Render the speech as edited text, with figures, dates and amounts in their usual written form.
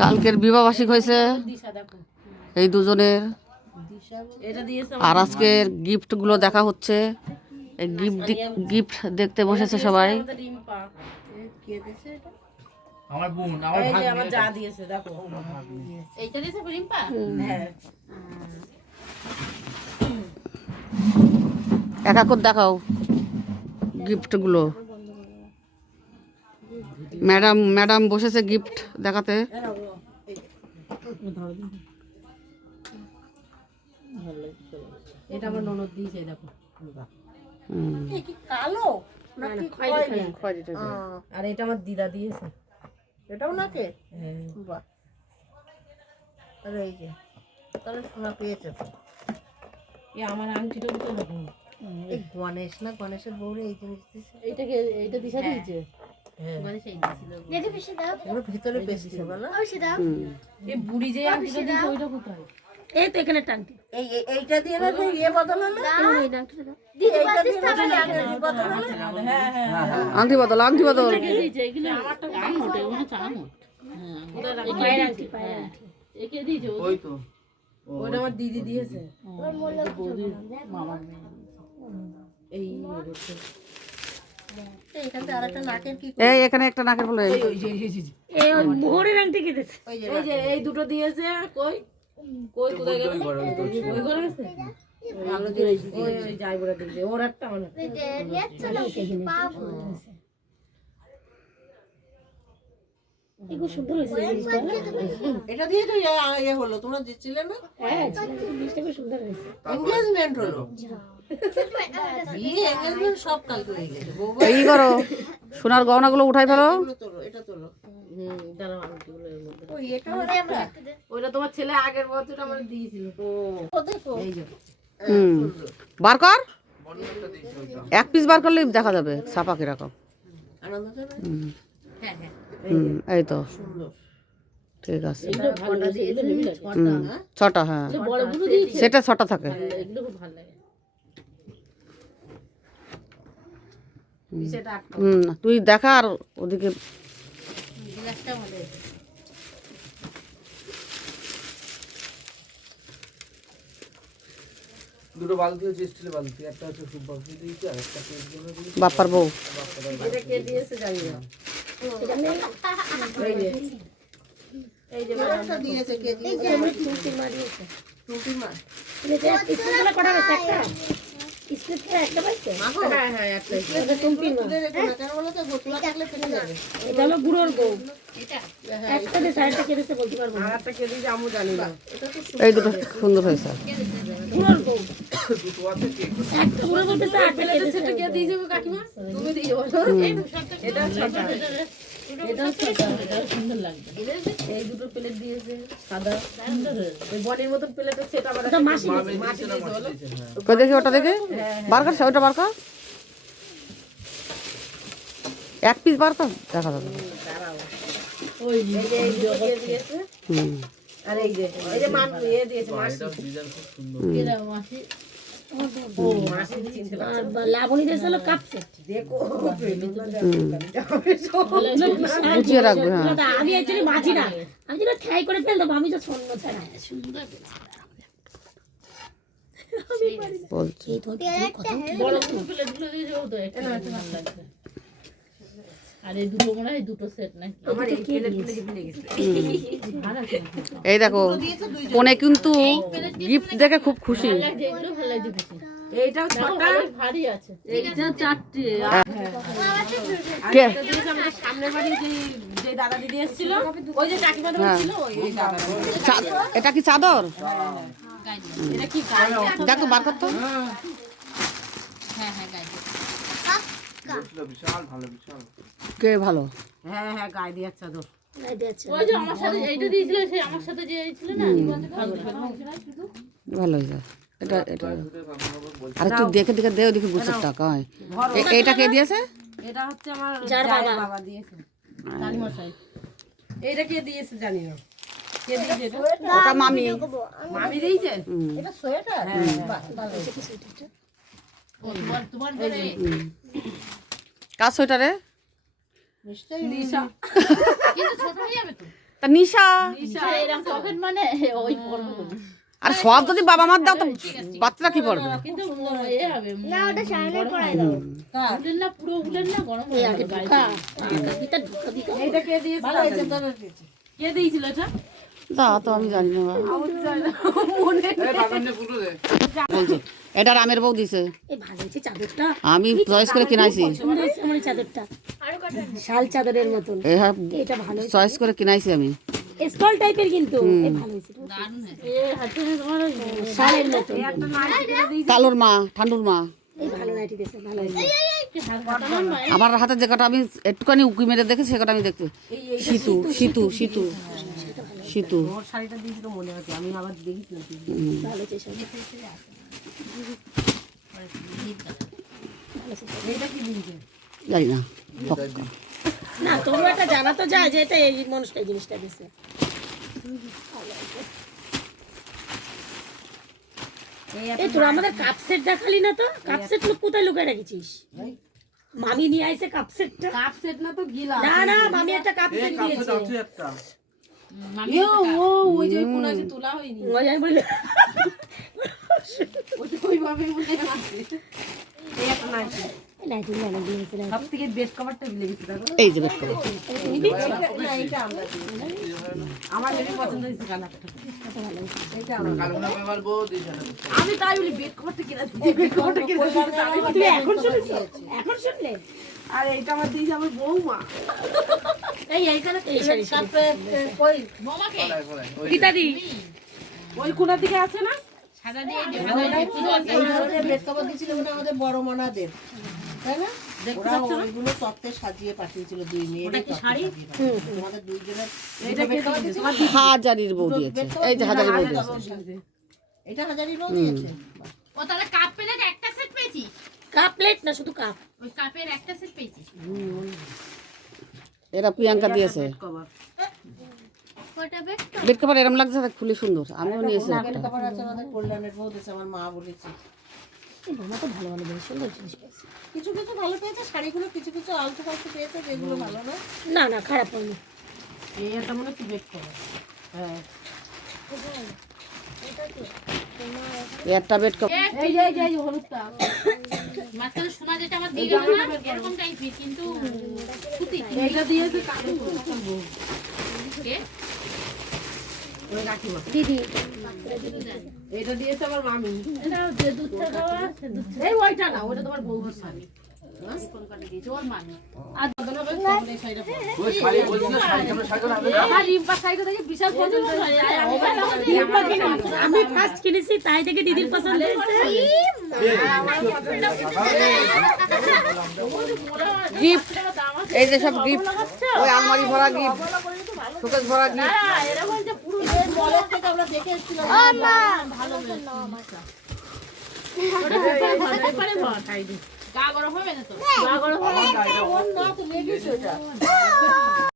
কালকের বিবাহবার্ষিক হয়েছে এই দুজনের। আর আজকের গিফটগুলো দেখা হচ্ছে। এই গিফট দেখতে বসেছে সবাই। আমার বোন আমার যা দিয়েছে দেখো এইটা দিয়েছে রিম্পা। হ্যাঁ এক এক করে দেখাও গিফটগুলো। ম্যাডাম বসেছে গিফট দেখাতে। এটা আমার ননদ দিয়েছে দেখো। কি কালো নাকি খয়েরি? আর এটা আমার দিদা দিয়েছে। এটাও নাকে? বাহ, আরে এই যে তাহলে সোনা পেয়েছে তো। এই আমার আংটিটা তো দেখো। এই গণেশ না, গণেশের বউরে এই জিনিস দিয়েছে। এইটা দিশা দিয়েছে। হ্যাঁ গণেশ এই দিয়েছিল। দেখে বেশি দাও। ওর ভিতরে পেস্ট ছিল না? বেশি দাও। এই বুড়ি যে আংটিটা দিয়েছে ওইটা কোথায়? এই তো এখানে টানটি। এইটা দিয়ে না যে ইয়ে বদল হলো? এই ডাক্তার দাও। দিদি বাতিস না বদল হলো? হ্যাঁ হ্যাঁ আংটি বদল, আংটি বদল। দিয়েছে এগুলো আমারটা কাম ওঠে ওনা চাম ওঠে। হ্যাঁ ওটা পায়ের আংটি পায়ের আংটি। একে দিয়েছে ওই তো। ওটা আমার দিদি দিয়েছে। ওর মোল্লা বৌদি মামা এই রয়েছে। এইখানে আরেকটা নাকের কি? এই এখানে একটা নাকের ফুল। এই এই মোহরের আংটি কি দিছে? ওই যে এই যে এই দুটো দিয়েছে কই কই কোথায় গেল? ওই ঘরে গেছে। ভালো জিনিস ওই ওই যাই বলে দিয়েছে ওর একটা মানে এই যে নিয়েছ না পাবো। এগুলো সুন্দর হয়েছে জিনিসটা। এটা দিয়ে তো ইয়ে হলো, তোমরা দিচ্ছিলে না? হ্যাঁ জিনিসটা খুব সুন্দর হয়েছে। এনগেজমেন্ট হলো। বিয়ে এনগেজমেন্ট সব কালকে হয়ে গেছে। বউ এই করো, সোনার গহনাগুলো উঠাই ফেলো। এগুলো তোলো, এটা তোলো। দাঁড়াও আংটিগুলো এর মধ্যে। ওই এটা ওইটা তোমার ছেলে আগের বছর আমার দিয়েছিল। ও দেখো। এই যে বার কর, এক পিস বার করলে দেখা যাবে ছাপা কিরকম। আনন্দ দেবে? হ্যাঁ হ্যাঁ এই তো সুন্দর। ঠিক আছে। এগুলো ভালো দিয়েছে এগুলো ছটা। ছটা, হ্যাঁ বড় বড় দিয়েছে সেটা ছটা থাকে। এগুলো খুব ভালো লাগে। সেটা তুই দেখা আর ওদিকে গ্লাসটা ভালো হয়েছে। দুটো বালতি হচ্ছে, স্টিলের বালতি, একটা হচ্ছে সুপ বালতি দিয়েছি আর একটা কেক জন্য দিয়েছি। বাপ্পার বউ। এটা কে দিয়েছে জানি না। এই যে একটা দিয়েছে কে দিয়েছে? টুটি মারিয়েছে। টুটি মা। এই যে স্কুলে কটা আছে একটা? স্কুলে একটা পাইছে? হ্যাঁ হ্যাঁ একটা এটা টুটি তুলে রেখো না, কেন বলো তো? গোছলা থাকলে ফেটে যাবে। এটা হলো গুড়োর বউ। এটা একটা দিয়ে সাইডটা কে দিছে বলতে পারবো না। আর একটা কে দিয়েছে আমি জানি না। এটা তো এই দুটো সুন্দর হয়েছে। গুড়োর বউ। দুটো আছে কেক। একটা গুড়ো বলতেছে আর একটা কে দিছে? সেটা কে দিয়েছে গো কাকিমা? তুমি দিয়েছো বলো। এটা ছটা। এটা ছটা। এটা সুন্দর লাগবে। এই দুটো প্লেট দিয়েছে সাদা। ওই বডির মতন প্লেটের সেট আবার একটা মাসি দিয়েছে বলো। কই দেখি ওটা দেখে বার কর, ওটা বার কর, এক পিস বার কর দেখা যাবে। ওই যে এই দুটো কে দিয়েছে। আর এই যে মান এ দিয়েছে মাসি। এটা ডিজাইন খুব সুন্দর। এরা মাসি ও মাসি দিয়েছে। আর লাবণী দিয়েছে হলো কাপ সেট। দেখো। গুছিয়ে রাখবে। হ্যাঁ আমি অ্যাকচুয়ালি মাঝি না, আমি যেটা ঠাই করে ফেলতাম, আমি তো স্বর্ণ ছাড়া সুন্দর বলছি। বড় দুটো প্লেটগুলো দিয়েছে ও তো একটা ভালো লাগবে। আর এই দুটো মনে হয় দুটো সেট নাকি? আমার এই প্লেটগুলো ভুলে গেছে। আর আছে এই দেখো কোনে কিন্তু গিফট দেখে খুব খুশি। ভালো লাগছে এগুলো ভালো লাগছে বেশি। এইটাও ছটা ভারী আছে। এইটা চারটে। কে এটা দিয়েছে আমাদের সামনের বাড়ি যে দাদা দিদি এসেছিল ওই যে কাকিমা ছিল ওই দাদা। এটা কি চাদর? এটা কি গায়ে? দেখো বার কর তো। হ্যাঁ হ্যাঁ গায়ে। বিশাল ভালো, বিশাল। কে ভালো? হ্যাঁ হ্যাঁ গায়ে দিয়ে চাদর। গায়ে দিয়েছে। ওই যে আমার সাথে এইটা দিয়েছিল সে আমার সাথে যে ছিল না ভালো হয়ে যায় এটা। এটা আর একটু দেখে দেখে দে, ওদিকে গুছের টাকা হয়। এইটা কে দিয়েছে? এটা হচ্ছে আমার যার বাবা দিয়েছে কালী মশাই। এইটা কে দিয়েছে জানি না। কে দিয়েছে এটা? ওটা মামি। মামি দিয়েছে? এটা সোয়েটার? বাহ, ভালো। ও তোমার ঘরে কার সোয়েটারে? নিশ্চয়ই নিশা। কিন্তু ছোট হয়ে যাবে তো। তা নিশা এরকম পকেট মানে ওই পড়বো আর সব যদি বাবা মার দাও তো বাচ্চারা কি পড়বে? কিন্তু এ হবে না ওটা শাইনের পড়াই দাও উলেন না পুরো উলেন না গরম হয়ে যাবে এইটা কে দিয়েছে? ভালো হয়েছে, তোর দিয়েছে। কে দিয়েছিল এটা তা তো আমি জানি না বাবা। এই বাগানে ফুটো দে বলছি এটা রামের বউ দিছে, এই ভালো হয়েছে চাদরটা, আমি চয়েস করে কিনাইছি। সুন্দর হয়েছে আমার এই চাদরটা, শাল চাদরের মতন। এই হ্যাঁ এটা ভালো হয়েছে, চয়েস করে কিনাইছি আমি। স্টল টাইপের কিন্তু এই ভালো হয়েছে, শালের মতন। কালোর মা, ঠান্ডুর মা, এই ভালো নাইটি দিয়েছে, ভালো হয়েছে। আমার হাতে যে কটা আমি একটুখানি উকি মেরে দেখেছি সে কটা আমি দেখছি। শীতু শীতু শীতু শীতু ওর শাড়িটা দিয়েছিল মনে আছে, আমি আবার দেখিছিলাম। ভালো হয়েছে সব। এইটা কি দিয়েছে? জানি না। না তবু একটা জানা তো যায় যে এটা এই মানুষটা এই জিনিসটা দিছে। এই তোরা আমাদের কাপ সেট দেখালি না তো, কাপ সেট কোথায় লুকিয়ে রেখেছিস? মামি নিয়ে আইছে কাপ সেটটা। কাপ সেট না তো গিলা। না না মামি একটা কাপ সেট দিয়েছে। আছে একটা ও ওই যে কোন আছে তোলা হয়নি। ওই আমি বলি ওটা ওইভাবে মনে আছে। এই একটা নাইটি। নাইটি না দিয়েছে না। সব থেকে বেড কভারটা লেগেছে দেখো। এই যে বের করো। না এটা আমরা দিই। আমার বেশি পছন্দ হয়েছে কালারটা। এটা আমরা কালগুনা আমার বউ দিছে না আমি তাই বলি বেড কভারটা কিনা দিই। বেড কভারটা কিনা দিই। তুই এখন শুনছো? এখন শুনলে? আর এটা আমার দিয়েছে আমার বৌমা। এই এইখানে এই শাড়ি কই বোমাকে গীতাদি ওই কোণার দিকে আছে না? সাদা দিয়ে এই ধরনের বেড কভার দিয়েছিল ওটা আমাদের বড় মনাদের, তাই না? ওরা ওইগুলো তত্ত্বে সাজিয়ে পাঠিয়েছিল দুই মেয়ে। ওটা কি শাড়ি? তোমাদের দুইজনের এটা বেড কভার দিয়েছিল। হাজারির বউ দিয়েছে, এই যে হাজারির বউ দিয়েছে। এটা হাজারি বউ দিয়েছে। ও তাহলে কাপ প্লেট একটা সেট পেয়েছি কাপ প্লেট না শুধু কাপ। ওই কাপের একটা সেট পেয়েছি এরা প্রিয়াঙ্কা দিয়েছে। কয়টা বেড বেড কভার এরম লাগছে খুলে সুন্দর, আমিও নিয়েছি বেড একটা। কভার আছে আমাদের কল্যাণের বউ দিয়েছে, আমার মা বলেছে। এই বোমা তো ভালো ভালো বেশ সুন্দর জিনিস পেয়েছে। কিছু কিছু ভালো পেয়েছে, শাড়িগুলো কিছু কিছু আলতু ফালতু পেয়েছে, যেগুলো ভালো না। না না খারাপ হয়নি। এই একটা মনে হচ্ছে বেড কভার। হ্যাঁ একটা বেড কভার এই যে এই যে হলুদটা। মাঝখানে সোনা যেটা আমার দিয়ে গেল না এরকম টাইপের কিন্তু সুতি এইটা দিয়েছে কাকু বউ। কে ওই কাকিমা। দিদি এটা দিয়েছে আমার মামি। এটা যে দুধটা খাওয়া সে দুধ এই ওইটা না, ওটা তোমার বউর শাড়ি। কোনখানে দিয়েছে ওর মানে আর বদল হবে তখন এই শাড়িটা পরো। ওই শাড়ি বলছিল শাড়ি আমরা শাড়ি না আমার রিম্পা শাড়িটা দেখে বিশাল পছন্দ হয় আমি ফার্স্ট কিনেছি তাই থেকে দিদির পছন্দ হয়েছে। গিফট, এই যে সব গিফট, ওই আলমারি ভরা গিফট, শোকেস ভরা গিফট। এরকম যে পুরো এই মলের থেকে আমরা দেখে এসেছিলাম। ভালো গা গরম হবে না তো না তো লেগেছে ওটা।